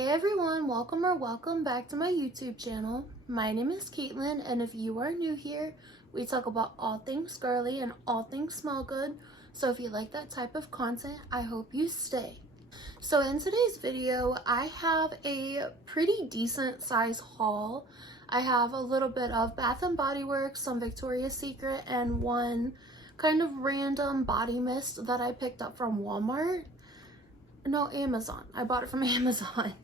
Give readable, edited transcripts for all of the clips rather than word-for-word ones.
Hey everyone, welcome back to my YouTube channel. My name is Caitlin, and if you are new here, we talk about all things girly and all things smell good. So if you like that type of content, I hope you stay. So in today's video, I have a pretty decent size haul. I have a little bit of Bath & Body Works, some Victoria's Secret, and one kind of random body mist that I picked up from Walmart. No, Amazon. I bought it from Amazon.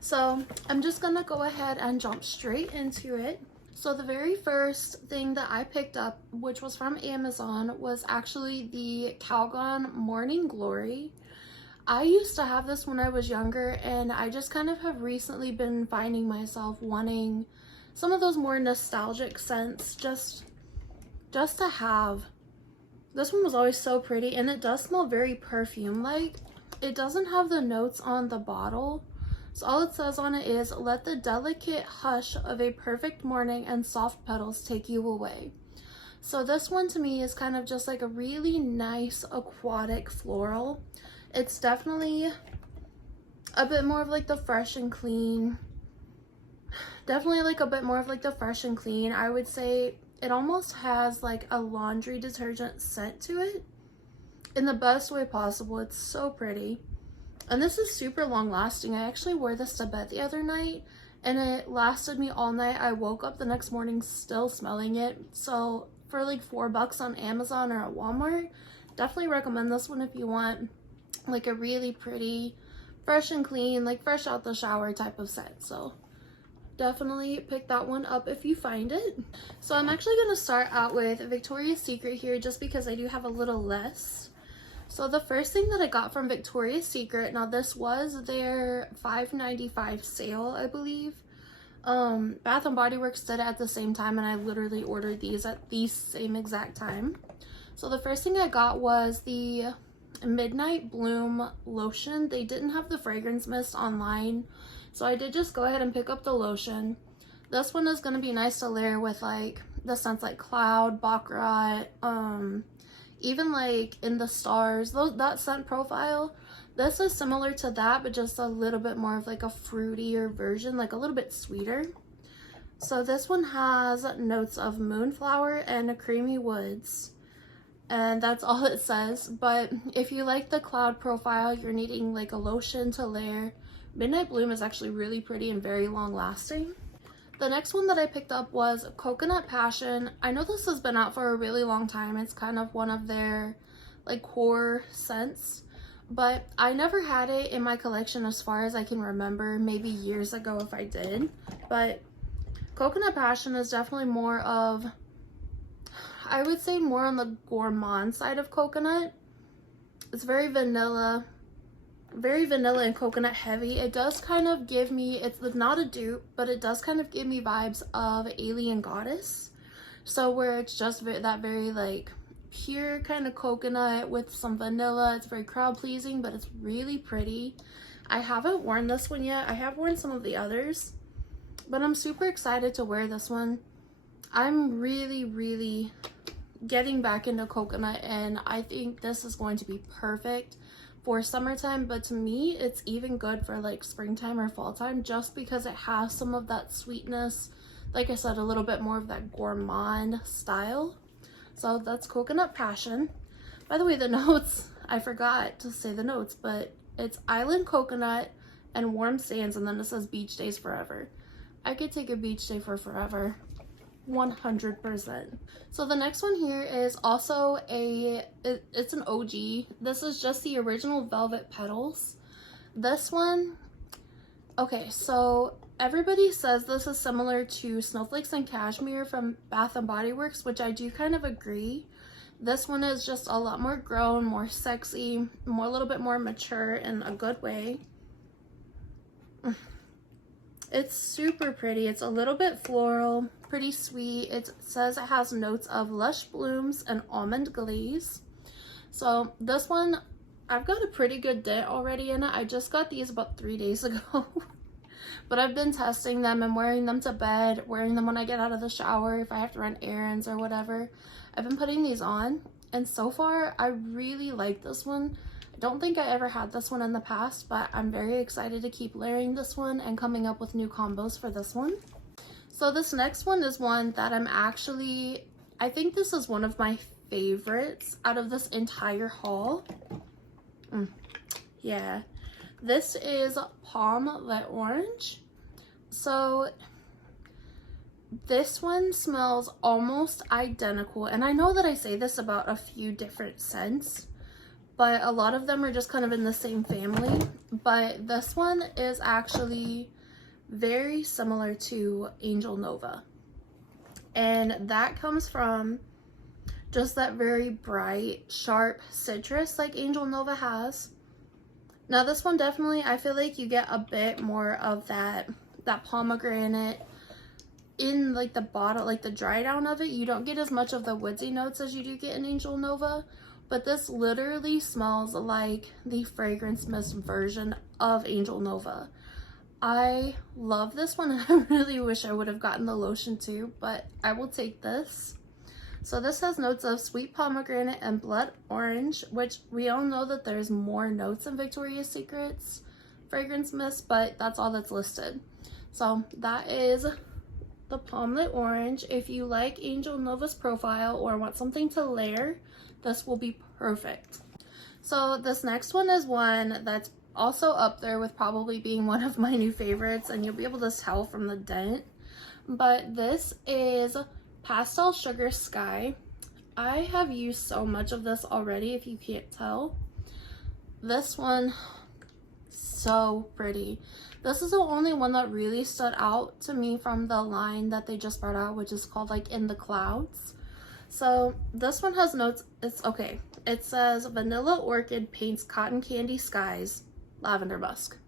So I'm just gonna go ahead and jump straight into it. So the very first thing that I picked up, which was from Amazon, was actually the Calgon Morning Glory. I used to have this when I was younger, and I just kind of have recently been finding myself wanting some of those more nostalgic scents just to have. This one was always so pretty, and it does smell very perfume-like. It doesn't have the notes on the bottle, so all it says on it is, "Let the delicate hush of a perfect morning and soft petals take you away." So this one to me is kind of just like a really nice aquatic floral. It's definitely a bit more of like the fresh and clean. Definitely like a bit more of like the fresh and clean. I would say it almost has like a laundry detergent scent to it. In the best way possible. It's so pretty, and this is super long lasting. I actually wore this to bed the other night and it lasted me all night. I woke up the next morning still smelling it. So for like $4 on Amazon or at Walmart, definitely recommend this one if you want like a really pretty fresh and clean, like fresh out the shower type of scent. So definitely pick that one up if you find it. So I'm actually going to start out with Victoria's Secret here, just because I do have a little less. So the first thing that I got from Victoria's Secret, now this was their $5.95 sale, I believe. Bath & Body Works did it at the same time, and I literally ordered these at the same exact time. So the first thing I got was the Midnight Bloom lotion. They didn't have the fragrance mist online, so I did just go ahead and pick up the lotion. This one is going to be nice to layer with like the scents like Cloud, Baccarat, even like In the Stars, that scent profile. This is similar to that, but just a little bit more of like a fruitier version, like a little bit sweeter. So this one has notes of moonflower and creamy woods, and that's all it says. But if you like the Cloud profile, you're needing like a lotion to layer, Midnight Bloom is actually really pretty and very long lasting. The next one that I picked up was Coconut Passion. I know this has been out for a really long time. It's kind of one of their like core scents, but I never had it in my collection as far as I can remember. Maybe years ago if I did. But Coconut Passion is definitely more of, I would say, more on the gourmand side of coconut. It's very vanilla and coconut heavy. It does kind of give me, it's not a dupe, but it does kind of give me vibes of Alien Goddess. So where it's just that very like pure kind of coconut with some vanilla. It's very crowd pleasing, but it's really pretty. I haven't worn this one yet. I have worn some of the others, but I'm super excited to wear this one. I'm really getting back into coconut, and I think this is going to be perfect for summertime, but to me it's even good for like springtime or fall time, just because it has some of that sweetness, like I said, a little bit more of that gourmand style. So that's Coconut Passion. By the way, the notes, I forgot to say the notes, but it's Island Coconut and Warm Sands, and then it says Beach Days Forever. I could take a beach day for forever, 100%. So the next one here is also it's an OG. This is just the original Velvet Petals. This one, okay, so everybody says this is similar to Snowflakes and Cashmere from Bath & Body Works, which I do kind of agree. This one is just a lot more grown, more sexy, a little bit more mature in a good way. It's super pretty. It's a little bit floral, pretty sweet. It says it has notes of lush blooms and almond glaze. So this one, I've got a pretty good dent already in it. I just got these about 3 days ago. But I've been testing them and wearing them to bed, wearing them when I get out of the shower, if I have to run errands or whatever. I've been putting these on, and so far I really like this one. don't think I ever had this one in the past, but I'm very excited to keep layering this one and coming up with new combos for this one. So this next one is one that I think this is one of my favorites out of this entire haul. Yeah, this is Palm Lit Orange. So this one smells almost identical, and I know that I say this about a few different scents, but a lot of them are just kind of in the same family. But this one is actually very similar to Angel Nova, and that comes from just that very bright, sharp citrus like Angel Nova has. Now this one definitely, I feel like you get a bit more of that pomegranate in like the bottle, like the dry down of it. You don't get as much of the woodsy notes as you do get in Angel Nova, but this literally smells like the fragrance mist version of Angel Nova. I love this one, and I really wish I would have gotten the lotion too, but I will take this. So this has notes of sweet pomegranate and blood orange, which we all know that there's more notes in Victoria's Secret's fragrance mist, but that's all that's listed. So that is the Palm Lit Orange. If you like Angel Nova's profile or want something to layer, this will be perfect. So this next one is one that's also up there with probably being one of my new favorites, and you'll be able to tell from the dent, but this is Pastel Sugar Sky. I have used so much of this already, if you can't tell. This one, so pretty. This is the only one that really stood out to me from the line that they just brought out, which is called like In the Clouds. So this one has notes, it says Vanilla Orchid Paints Cotton Candy Skies, Lavender Musk.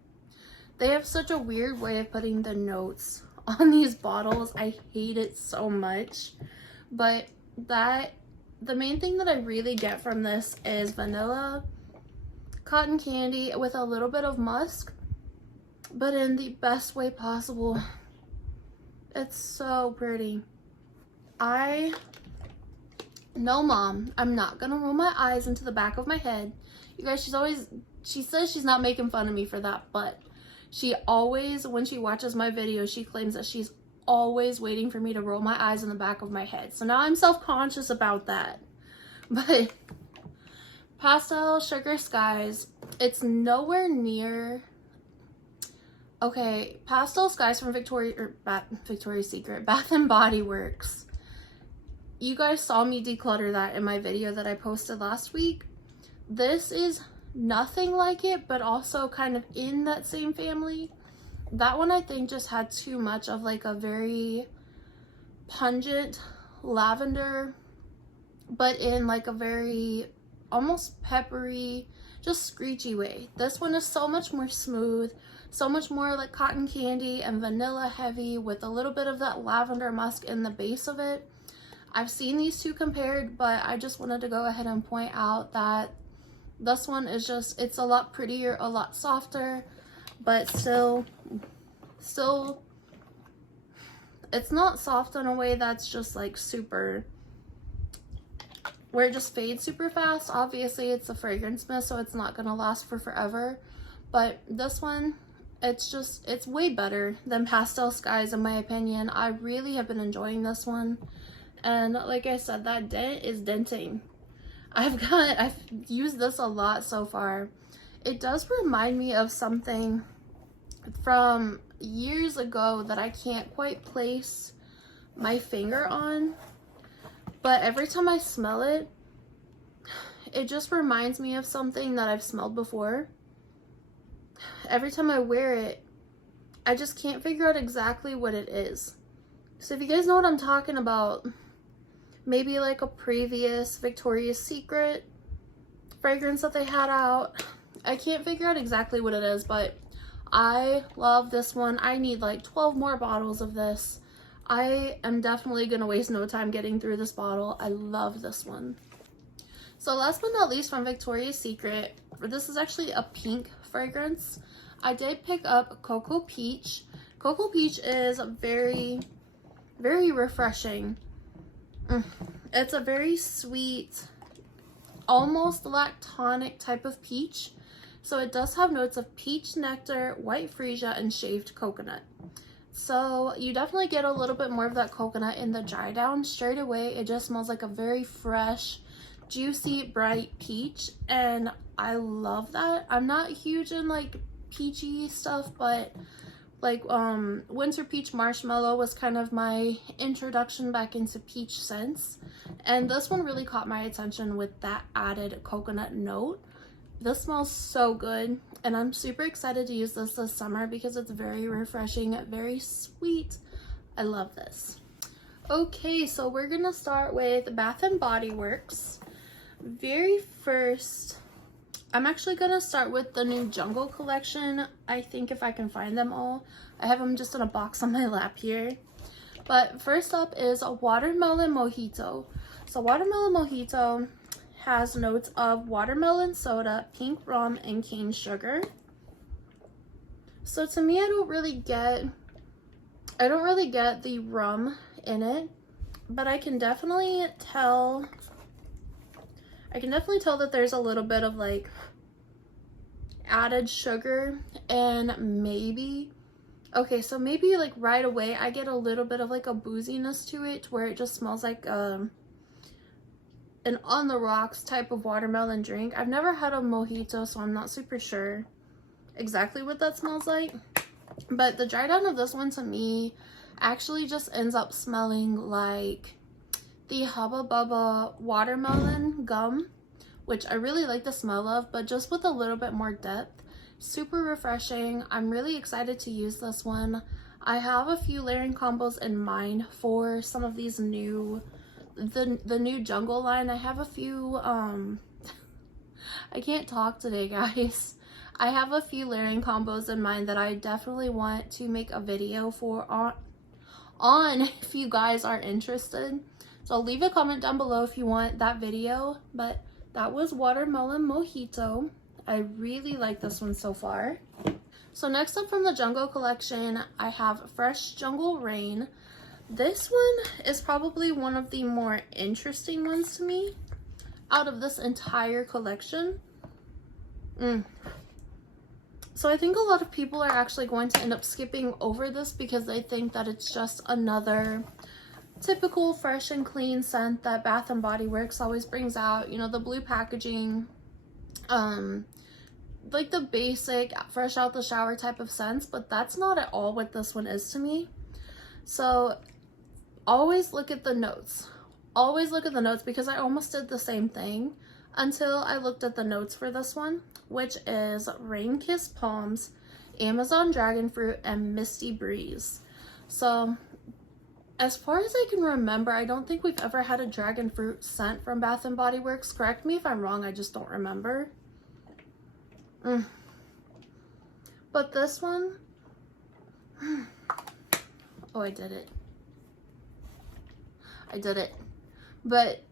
They have such a weird way of putting the notes on these bottles. I hate it so much, but the main thing that I really get from this is vanilla, cotton candy with a little bit of musk, but in the best way possible. It's so pretty. No, Mom, I'm not gonna roll my eyes into the back of my head. You guys, she says she's not making fun of me for that, but she always, when she watches my videos, she claims that she's always waiting for me to roll my eyes in the back of my head. So now I'm self-conscious about that. But Pastel Sugar Skies, it's nowhere near... Okay, Pastel Skies from Victoria's Secret, Bath and Body Works. You guys saw me declutter that in my video that I posted last week. This is nothing like it, but also kind of in that same family. That one I think just had too much of like a very pungent lavender, but in like a very almost peppery, just screechy way. This one is so much more smooth, so much more like cotton candy and vanilla heavy with a little bit of that lavender musk in the base of it. I've seen these two compared, but I just wanted to go ahead and point out that this one is just, it's a lot prettier, a lot softer, but still, it's not soft in a way that's just like super, where it just fades super fast. Obviously, it's a fragrance mist, so it's not gonna last for forever. But this one, it's way better than Pastel Skies in my opinion. I really have been enjoying this one. And like I said, that dent is denting. I've used this a lot so far. It does remind me of something from years ago that I can't quite place my finger on, but every time I smell it, it just reminds me of something that I've smelled before. Every time I wear it, I just can't figure out exactly what it is. So if you guys know what I'm talking about, maybe like a previous Victoria's Secret fragrance that they had out. I can't figure out exactly what it is, but I love this one. I need like 12 more bottles of this. I am definitely gonna waste no time getting through this bottle. I love this one. So last but not least from Victoria's Secret, this is actually a pink fragrance. I did pick up Cocoa Peach. Cocoa Peach is very, very refreshing. It's a very sweet, almost lactonic type of peach. So it does have notes of peach nectar, white freesia, and shaved coconut. So you definitely get a little bit more of that coconut in the dry down. Straight away, it just smells like a very fresh, juicy, bright peach, and I love that. I'm not huge in like peachy stuff, but like winter peach marshmallow was kind of my introduction back into peach scents, and this one really caught my attention with that added coconut note. This smells so good, and I'm super excited to use this summer because it's very refreshing, very sweet. I love this. Okay, so we're gonna start with Bath and Body Works. Very first, I'm actually gonna start with the new Jungle collection. I think if I can find them all. I have them just in a box on my lap here. But first up is a Watermelon Mojito. So Watermelon Mojito has notes of watermelon soda, pink rum, and cane sugar. So to me, I don't really get the rum in it, but I can definitely tell that there's a little bit of like added sugar, and maybe, okay, so maybe like right away I get a little bit of like a booziness to it where it just smells like an on the rocks type of watermelon drink. I've never had a mojito, so I'm not super sure exactly what that smells like, but the dry down of this one to me actually just ends up smelling like the Hubba Bubba watermelon gum, which I really like the smell of, but just with a little bit more depth. Super refreshing. I'm really excited to use this one. I have a few layering combos in mind for some of these new the new Jungle line. I have a few I can't talk today, guys. I have a few layering combos in mind that I definitely want to make a video for on if you guys are interested. So leave a comment down below if you want that video. But that was Watermelon Mojito. I really like this one so far. So next up from the Jungle collection, I have Fresh Jungle Rain. This one is probably one of the more interesting ones to me out of this entire collection. So I think a lot of people are actually going to end up skipping over this because they think that it's just another typical fresh and clean scent that Bath and Body Works always brings out. You know, the blue packaging, like the basic fresh out the shower type of scents, but that's not at all what this one is to me. So always look at the notes. Always look at the notes, because I almost did the same thing until I looked at the notes for this one, which is Rain-Kissed Palms, Amazon Dragon Fruit, and Misty Breeze. So as far as I can remember, I don't think we've ever had a dragon fruit scent from Bath and Body Works. Correct me if I'm wrong, I just don't remember. But this one, oh, I did it. But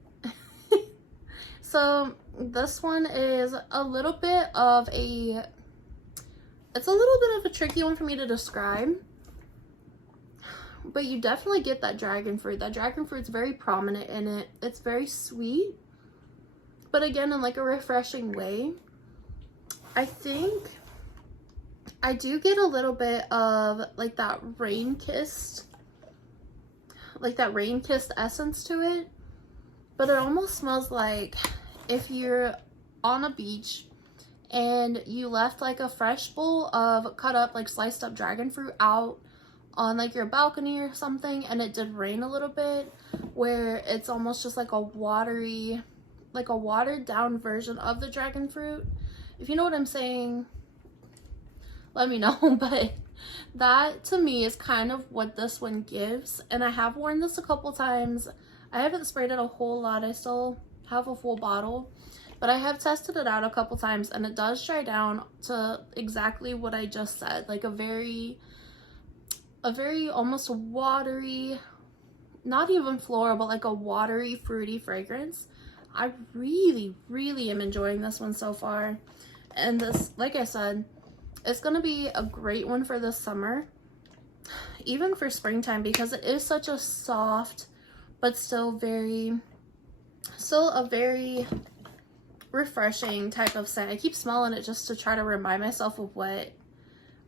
so this one is a little bit of a, it's a little bit of a tricky one for me to describe, but you definitely get that dragon fruit. That dragon fruit's very prominent in it. It's very sweet, but again, in like a refreshing way. I think I do get a little bit of like that rain-kissed essence to it, but it almost smells like if you're on a beach and you left like a fresh bowl of cut up, like sliced up dragon fruit out on like your balcony or something, and it did rain a little bit, where it's almost just like a watery, like a watered down version of the dragon fruit. If you know what I'm saying, let me know. But that to me is kind of what this one gives, and I have worn this a couple times. I haven't sprayed it a whole lot. I still have a full bottle, but I have tested it out a couple times, and it does dry down to exactly what I just said, like a very almost watery, not even floral, but like a watery, fruity fragrance. I really am enjoying this one so far. And this, like I said, it's gonna be a great one for this summer, even for springtime, because it is such a soft but still a very refreshing type of scent. I keep smelling it just to try to remind myself of what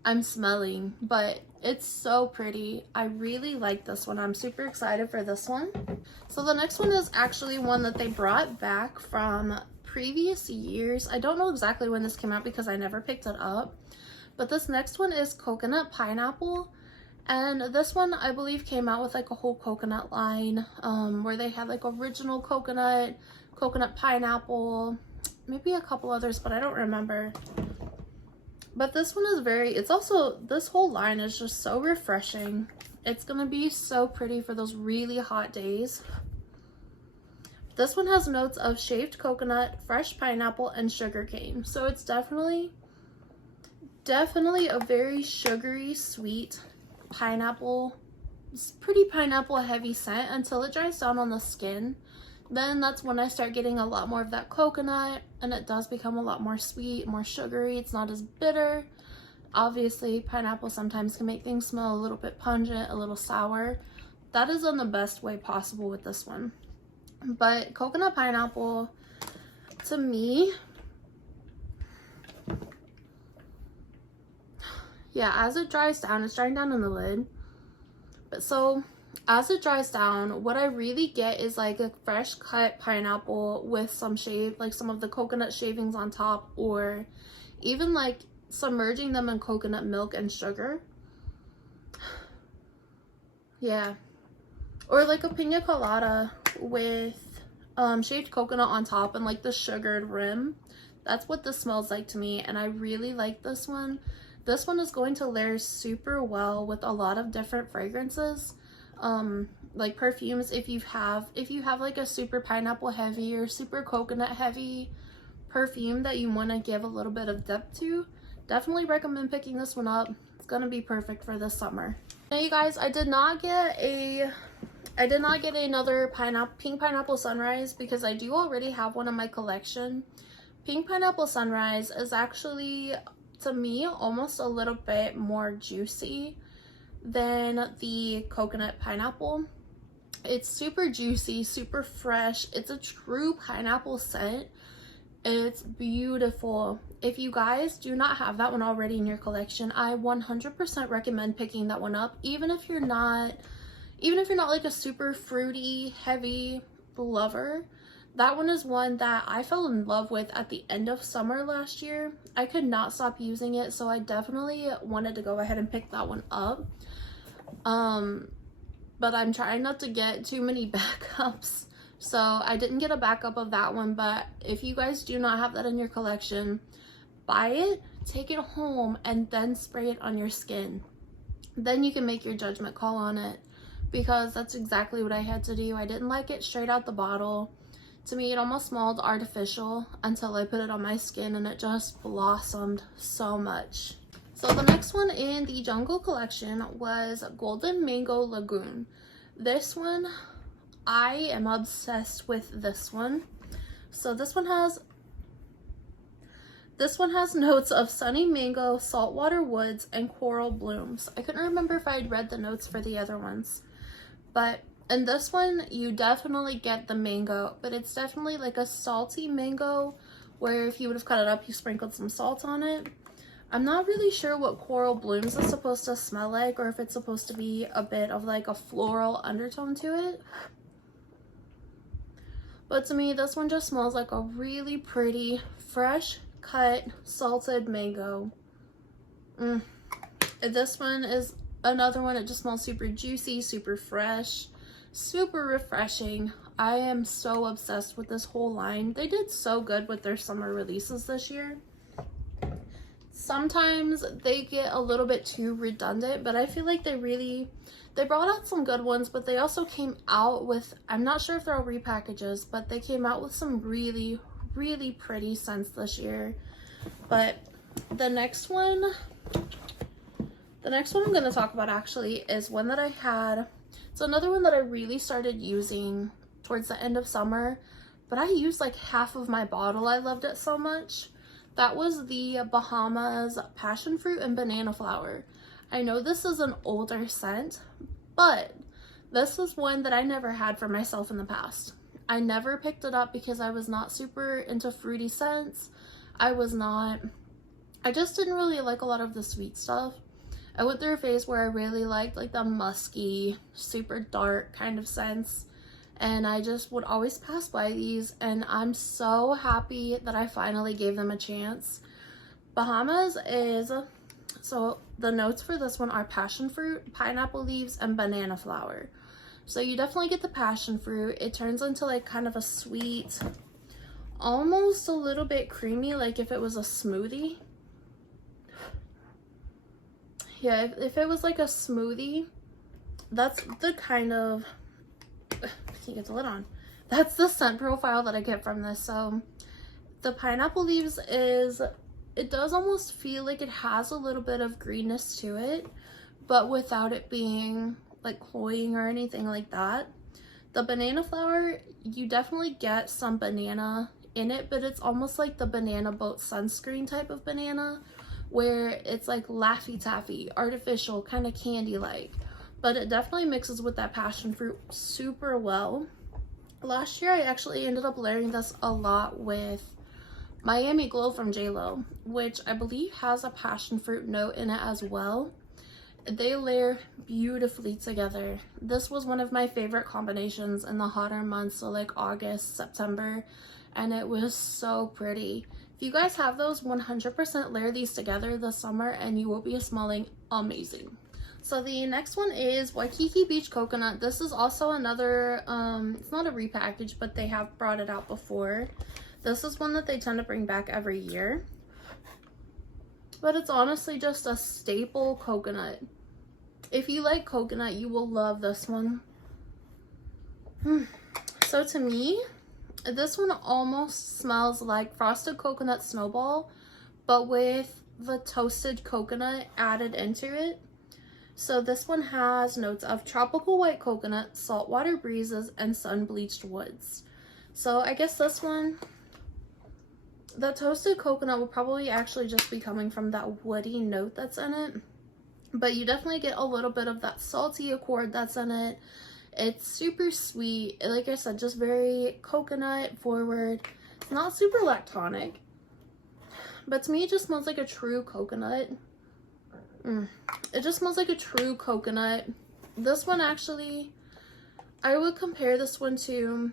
I'm smelling, but it's so pretty. I really like this one. I'm super excited for this one. So the next one is actually one that they brought back from previous years. I don't know exactly when this came out because I never picked it up, but this next one is coconut pineapple. And this one I believe came out with like a whole coconut line, where they had like original coconut pineapple, maybe a couple others, but I don't remember. But this one is it's also, this whole line is just so refreshing. It's gonna be so pretty for those really hot days. This one has notes of shaved coconut, fresh pineapple, and sugar cane. So it's definitely a very sugary, sweet pineapple. It's pretty pineapple heavy scent until it dries down on the skin. Then that's when I start getting a lot more of that coconut, and it does become a lot more sweet, more sugary. It's not as bitter. Obviously, pineapple sometimes can make things smell a little bit pungent, a little sour. That is in the best way possible with this one. But coconut pineapple, to me, yeah, as it dries down, it's drying down in the lid. But so as it dries down, what I really get is like a fresh cut pineapple with some like some of the coconut shavings on top, or even like submerging them in coconut milk and sugar. Yeah. Or like a pina colada with shaved coconut on top and like the sugared rim. That's what this smells like to me, and I really like this one. This one is going to layer super well with a lot of different fragrances, like perfumes. If you have like a super pineapple heavy or super coconut heavy perfume that you want to give a little bit of depth to, definitely recommend picking this one up. It's gonna be perfect for this summer. Now you guys, I did not get another pink pineapple sunrise because I do already have one in my collection. Pink pineapple sunrise is actually, to me, almost a little bit more juicy than the coconut pineapple. It's super juicy, super fresh. It's a true pineapple scent. It's beautiful. If you guys do not have that one already in your collection, I 100% recommend picking that one up. Even if you're not like a super fruity, heavy lover, that one is one that I fell in love with at the end of summer last year. I could not stop using it, so I definitely wanted to go ahead and pick that one up. But I'm trying not to get too many backups, so I didn't get a backup of that one. But if you guys do not have that in your collection, buy it, take it home, and then spray it on your skin. Then you can make your judgment call on it, because that's exactly what I had to do. I didn't like it straight out the bottle. To me, it almost smelled artificial until I put it on my skin, and it just blossomed so much. So the next one in the Jungle collection was Golden Mango Lagoon. This one, I am obsessed with this one. So this one has notes of sunny mango, saltwater woods, and coral blooms. I couldn't remember if I had read the notes for the other ones, but in this one, you definitely get the mango, but it's definitely like a salty mango, where if you would have cut it up, you sprinkled some salt on it. I'm not really sure what coral blooms is supposed to smell like, or if it's supposed to be a bit of like a floral undertone to it. But to me, this one just smells like a really pretty, fresh cut, salted mango. This one is another one. It just smells super juicy, super fresh, super refreshing. I am so obsessed with this whole line. They did so good with their summer releases this year. Sometimes they get a little bit too redundant, but I feel like they brought out some good ones, but they also came out with, I'm not sure if they're all repackages, but they came out with some really, really pretty scents this year. But the next one I'm going to talk about actually is one that I had. It's another one that I really started using towards the end of summer, but I used like half of my bottle. I loved it so much. That was the Bahamas Passion Fruit and Banana Flower. I know this is an older scent, but this is one that I never had for myself in the past. I never picked it up because I was not super into fruity scents. I just didn't really like a lot of the sweet stuff. I went through a phase where I really liked like the musky, super dark kind of scents, and I just would always pass by these, and I'm so happy that I finally gave them a chance. Bahamas is, so the notes for this one are passion fruit, pineapple leaves, and banana flower. So you definitely get the passion fruit. It turns into like kind of a sweet, almost a little bit creamy, like if it was a smoothie. Yeah, if it was like a smoothie, that's the kind of, I can't get the lid on. That's the scent profile that I get from this. So the pineapple leaves is, it does almost feel like it has a little bit of greenness to it, but without it being like cloying or anything like that. The banana flower, you definitely get some banana in it, but it's almost like the banana boat sunscreen type of banana, where it's like Laffy Taffy, artificial, kind of candy like, but it definitely mixes with that passion fruit super well. Last year I actually ended up layering this a lot with Miami Glow from JLo, which I believe has a passion fruit note in it as well. They layer beautifully together. This was one of my favorite combinations in the hotter months, so like August, September, and it was so pretty. If you guys have those, 100% layer these together this summer and you will be smelling amazing. So the next one is Waikiki Beach Coconut. This is also another, it's not a repackage, but they have brought it out before. This is one that they tend to bring back every year. But it's honestly just a staple coconut. If you like coconut, you will love this one. So to me, this one almost smells like frosted coconut snowball, but with the toasted coconut added into it. So this one has notes of tropical white coconut, saltwater breezes, and sun-bleached woods. So I guess this one, the toasted coconut will probably actually just be coming from that woody note that's in it. But you definitely get a little bit of that salty accord that's in it. It's super sweet. Like I said, just very coconut forward. It's not super lactonic, but to me it just smells like a true coconut. It just smells like a true coconut. This one actually, I would compare this one to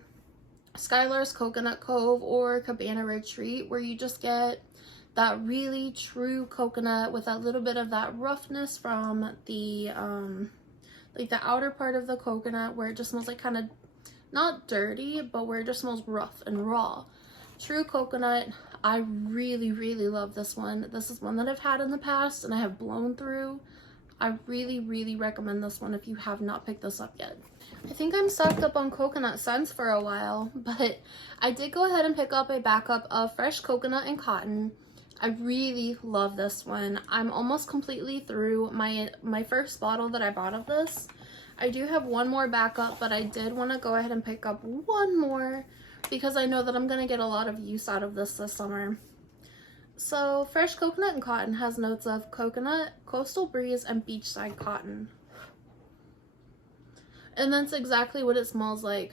Skylar's Coconut Cove or Cabana Retreat, where you just get that really true coconut with a little bit of that roughness from the like the outer part of the coconut, where it just smells like kind of not dirty, but where it just smells rough and raw. True coconut. I really love this one. This is one that I've had in the past and I have blown through. I really recommend this one if you have not picked this up yet. I think I'm stocked up on coconut scents for a while, but I did go ahead and pick up a backup of Fresh Coconut and Cotton. I really love this one. I'm almost completely through my first bottle that I bought of this. I do have one more backup, but I did want to go ahead and pick up one more because I know that I'm going to get a lot of use out of this summer. So Fresh Coconut and Cotton has notes of coconut, coastal breeze, and beachside cotton. And that's exactly what it smells like.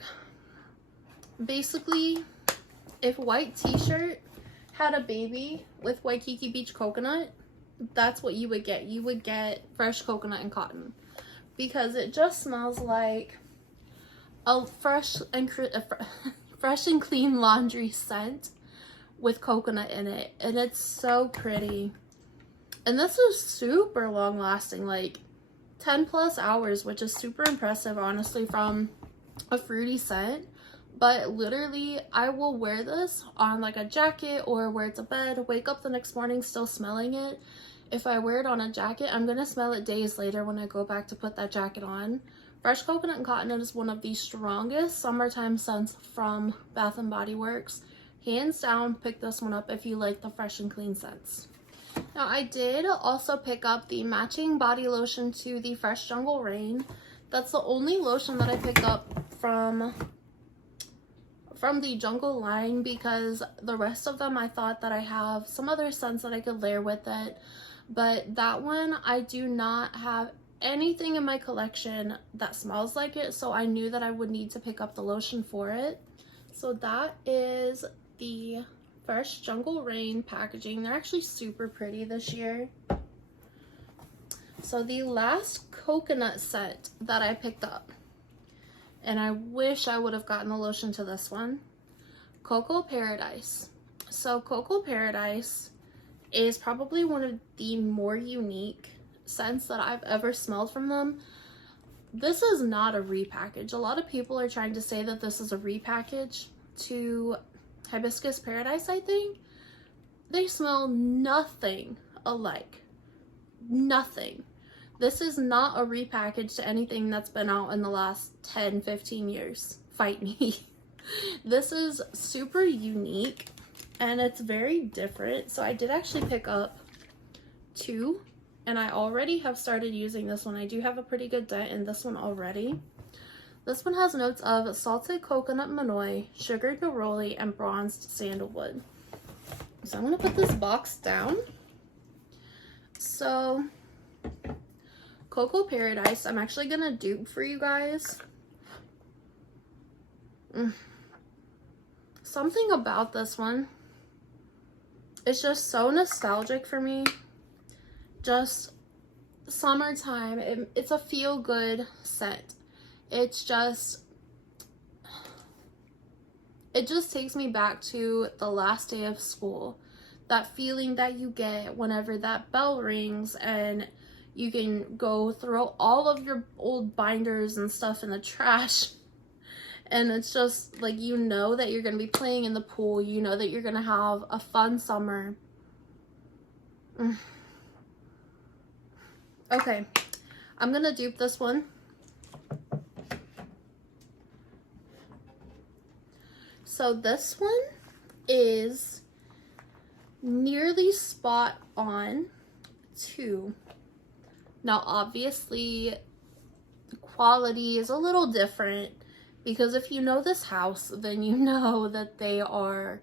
Basically, if White T-shirt had a baby with Waikiki Beach Coconut, that's what you would get. You would get Fresh Coconut and Cotton, because it just smells like a fresh and clean laundry scent with coconut in it, and it's so pretty. And this is super long lasting, like 10 plus hours, which is super impressive honestly from a fruity scent. But literally, I will wear this on like a jacket or wear it to bed, wake up the next morning still smelling it. If I wear it on a jacket, I'm gonna smell it days later when I go back to put that jacket on. Fresh Coconut and Cotton is one of the strongest summertime scents from Bath & Body Works. Hands down, pick this one up if you like the fresh and clean scents. Now, I did also pick up the matching body lotion to the Fresh Jungle Rain. That's the only lotion that I picked up from the Jungle line, because the rest of them I thought that I have some other scents that I could layer with it. But that one, I do not have anything in my collection that smells like it, so I knew that I would need to pick up the lotion for it. So that is the Fresh Jungle Rain packaging. They're actually super pretty this year. So the last coconut scent that I picked up, and I wish I would have gotten the lotion to this one, Cocoa Paradise. So Cocoa Paradise is probably one of the more unique scents that I've ever smelled from them. This is not a repackage. A lot of people are trying to say that this is a repackage to Hibiscus Paradise, I think. They smell nothing alike. Nothing. This is not a repackage to anything that's been out in the last 10, 15 years. Fight me. This is super unique and it's very different. So I did actually pick up 2 and I already have started using this one. I do have a pretty good dent in this one already. This one has notes of salted coconut manoi, sugared neroli, and bronzed sandalwood. So I'm gonna put this box down. So Cocoa Paradise, I'm actually gonna dupe for you guys. Something about this one, it's just so nostalgic for me. Just summertime, it's a feel-good scent. It just takes me back to the last day of school. That feeling that you get whenever that bell rings and you can go throw all of your old binders and stuff in the trash. And it's just like, you know that you're going to be playing in the pool. You know that you're going to have a fun summer. Okay, I'm going to dupe this one. So this one is nearly spot on too. Now obviously the quality is a little different because if you know this house, then you know that they are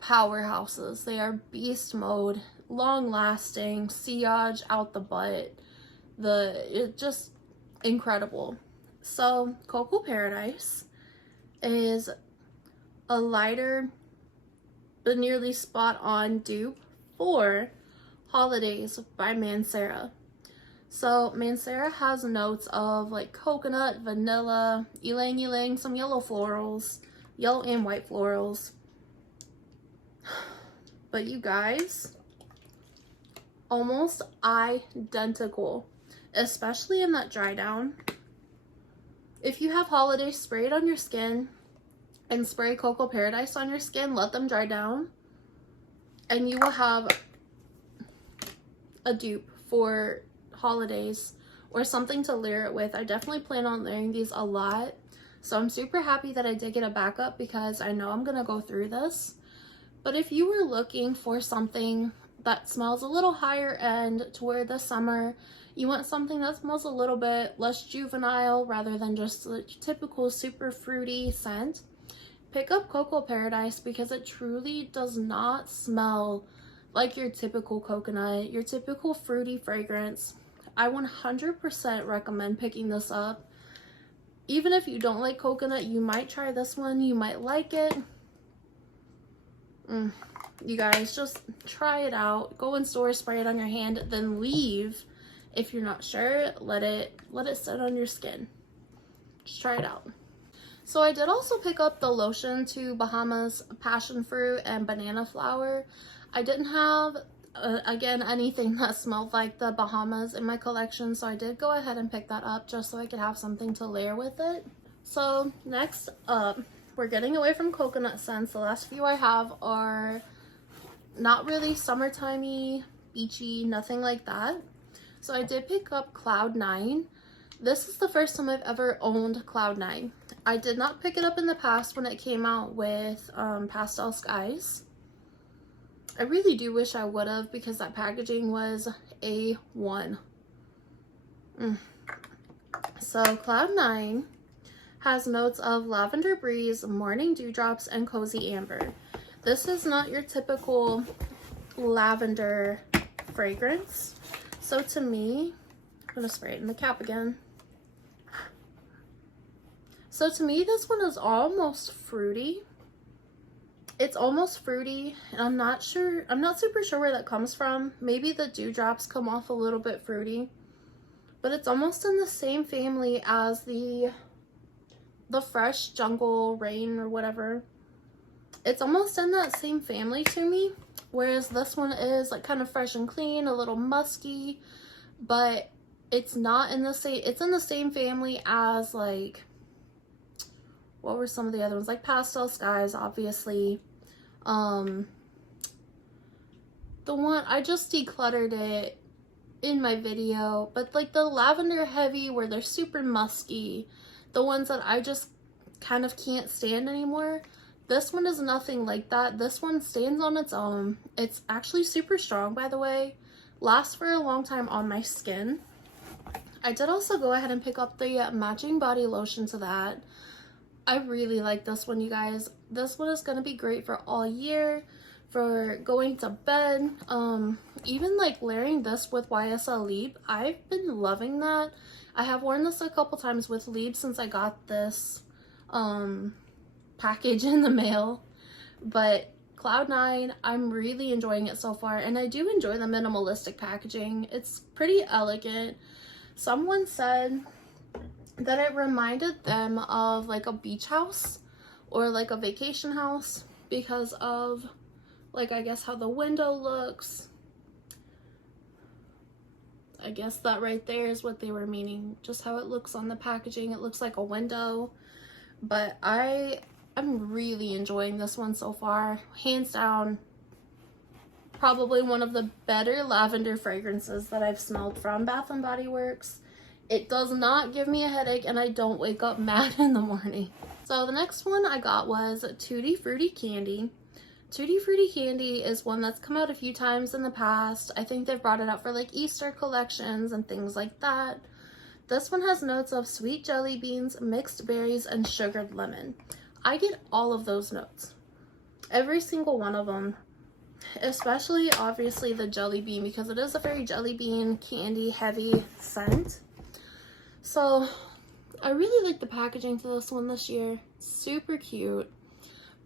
powerhouses. They are beast mode, long lasting, sillage out the butt. It's just incredible. So Cocoa Paradise is a lighter but nearly spot on dupe for Holidays by Mancera. So Mancera has notes of like coconut, vanilla, ylang ylang, some yellow florals, yellow and white florals. But you guys, almost identical, especially in that dry down. If you have Holiday sprayed on your skin and spray Cocoa Paradise on your skin, let them dry down, and you will have a dupe for Holidays or something to layer it with. I definitely plan on layering these a lot, so I'm super happy that I did get a backup because I know I'm gonna go through this. But if you were looking for something that smells a little higher end to wear this summer, you want something that smells a little bit less juvenile rather than just the typical super fruity scent, pick up Cocoa Paradise because it truly does not smell like your typical coconut, your typical fruity fragrance. I 100% recommend picking this up. Even if you don't like coconut, you might try this one. You might like it. You guys, just try it out. Go in store, spray it on your hand, then leave. If you're not sure, let it sit on your skin. Just try it out. So I did also pick up the lotion to Bahamas Passion Fruit and Banana Flower. I didn't have, again, anything that smelled like the Bahamas in my collection, so I did go ahead and pick that up just so I could have something to layer with it. So next up, we're getting away from coconut scents. The last few I have are not really summertimey, beachy, nothing like that. So I did pick up Cloud 9. This is the first time I've ever owned Cloud 9. I did not pick it up in the past when it came out with Pastel Skies. I really do wish I would have because that packaging was A1. So Cloud 9 has notes of lavender breeze, morning dewdrops, and cozy amber. This is not your typical lavender fragrance. So to me, I'm gonna spray it in the cap again. So to me, this one is almost fruity. It's almost fruity, and I'm not super sure where that comes from. Maybe the dewdrops come off a little bit fruity, but it's almost in the same family as the Fresh Jungle Rain or whatever. It's almost in that same family to me, whereas this one is like kind of fresh and clean, a little musky, but it's not in the same, it's in the same family as like, what were some of the other ones? Like Pastel Skies, obviously. The one, I just decluttered it in my video, but like the Lavender Heavy where they're super musky, the ones that I just kind of can't stand anymore, this one is nothing like that. This one stands on its own. It's actually super strong, by the way. Lasts for a long time on my skin. I did also go ahead and pick up the matching body lotion to that. I really like this one, you guys. This one is going to be great for all year, for going to bed. Even like layering this with YSL Libre. I've been loving that. I have worn this a couple times with Libre since I got this package in the mail. But Cloud9, I'm really enjoying it so far, and I do enjoy the minimalistic packaging. It's pretty elegant. Someone said that it reminded them of like a beach house or like a vacation house because of like, I guess, how the window looks. I guess that right there is what they were meaning, just how it looks on the packaging. It looks like a window. But I'm really enjoying this one so far. Hands down, probably one of the better lavender fragrances that I've smelled from Bath & Body Works. It does not give me a headache, and I don't wake up mad in the morning. So the next one I got was Tutti Frutti Candy. Tutti Frutti Candy is one that's come out a few times in the past. I think they've brought it out for like Easter collections and things like that. This one has notes of sweet jelly beans, mixed berries, and sugared lemon. I get all of those notes. Every single one of them. Especially, obviously, the jelly bean, because it is a very jelly bean candy heavy scent. So, I really like the packaging to this one this year. Super cute.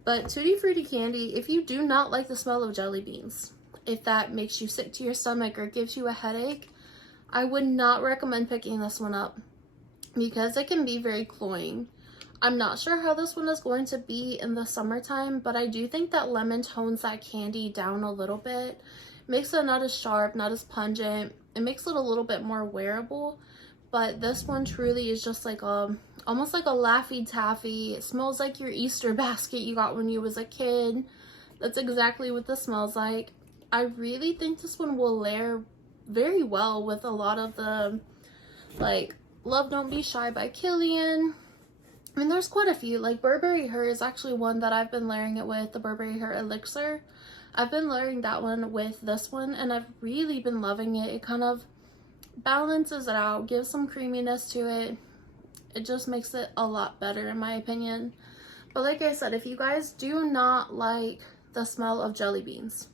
But Tutti Frutti Candy, if you do not like the smell of jelly beans, if that makes you sick to your stomach or gives you a headache, I would not recommend picking this one up because it can be very cloying. I'm not sure how this one is going to be in the summertime, but I do think that lemon tones that candy down a little bit. Makes it not as sharp, not as pungent. It makes it a little bit more wearable. But this one truly is just like almost like a Laffy Taffy. It smells like your Easter basket you got when you was a kid. That's exactly what this smells like. I really think this one will layer very well with a lot of the, like, Love Don't Be Shy by Killian. I mean, there's quite a few. Like, Burberry Her is actually one that I've been layering it with, the Burberry Her Elixir. I've been layering that one with this one, and I've really been loving it. It kind of balances it out, gives some creaminess to it. It just makes it a lot better in my opinion. But like I said, if you guys do not like the smell of jelly beans,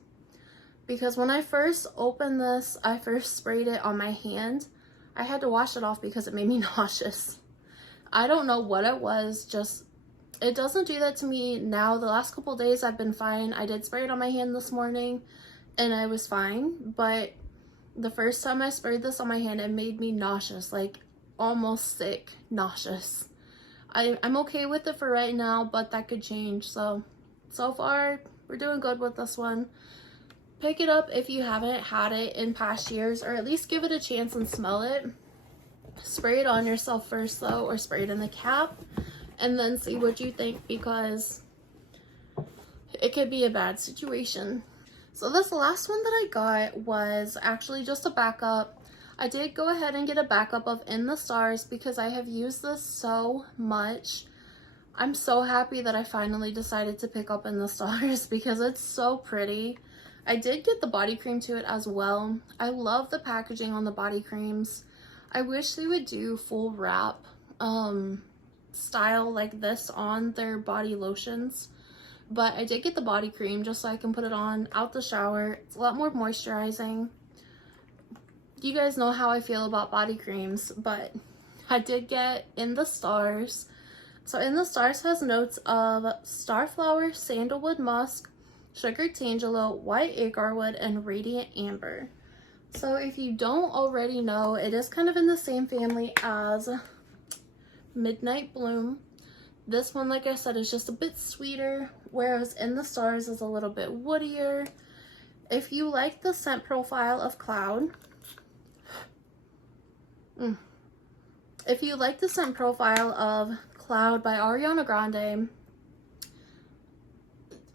because when I first opened this, I first sprayed it on my hand. I had to wash it off because it made me nauseous. I don't know what it was, just it doesn't do that to me now. The last couple days I've been fine. I did spray it on my hand this morning and I was fine, but the first time I sprayed this on my hand, it made me nauseous, like almost sick, nauseous. I'm okay with it for right now, but that could change. So far, we're doing good with this one. Pick it up if you haven't had it in past years, or at least give it a chance and smell it. Spray it on yourself first though, or spray it in the cap, and then see what you think, because it could be a bad situation. So this last one that I got was actually just a backup. I did go ahead and get a backup of In the Stars because I have used this so much. I'm so happy that I finally decided to pick up In the Stars because it's so pretty. I did get the body cream to it as well. I love the packaging on the body creams. I wish they would do full wrap style like this on their body lotions. But I did get the body cream just so I can put it on out the shower. It's a lot more moisturizing. You guys know how I feel about body creams, but I did get In the Stars. So in the stars has notes of starflower, sandalwood musk, sugared tangelo, white agarwood, and radiant amber. So if you don't already know, it is kind of in the same family as Midnight Bloom. This one, like I said, is just a bit sweeter, whereas In the Stars is a little bit woodier. If you like the scent profile of Cloud, if you like the scent profile of Cloud by Ariana Grande,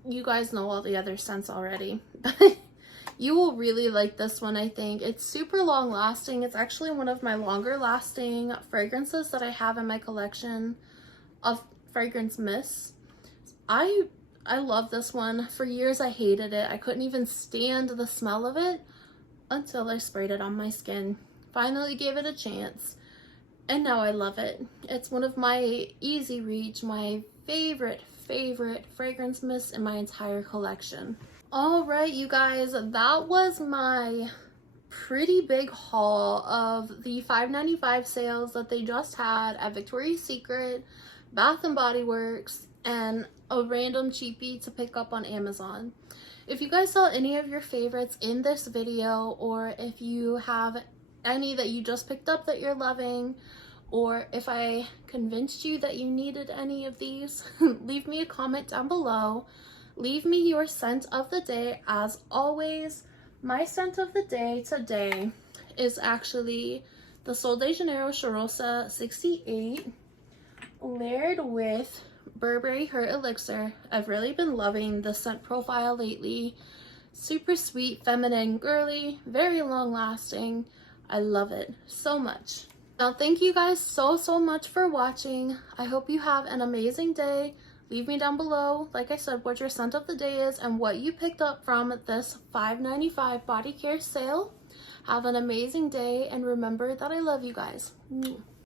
you guys know all the other scents already. You will really like this one, I think. It's super long lasting. It's actually one of my longer lasting fragrances that I have in my collection of fragrance mists. I love this one. For years I hated it. I couldn't even stand the smell of it until I sprayed it on my skin. Finally gave it a chance, and now I love it. It's one of my easy reach, my favorite fragrance mists in my entire collection. All right, you guys, that was my pretty big haul of the $5.95 sales that they just had at Victoria's Secret, Bath and Body Works, and a random cheapie to pick up on Amazon. If you guys saw any of your favorites in this video, or if you have any that you just picked up that you're loving, or if I convinced you that you needed any of these, leave me a comment down below. Leave me your scent of the day. As always, my scent of the day today is actually the Sol de Janeiro Cheirosa 68 layered with Burberry Her Elixir. I've really been loving the scent profile lately. Super sweet, feminine, girly, very long lasting. I love it so much. Now, thank you guys so much for watching. I hope you have an amazing day. Leave me down below, like I said, what your scent of the day is and what you picked up from this $5.95 Bodycare sale. Have an amazing day, and remember that I love you guys.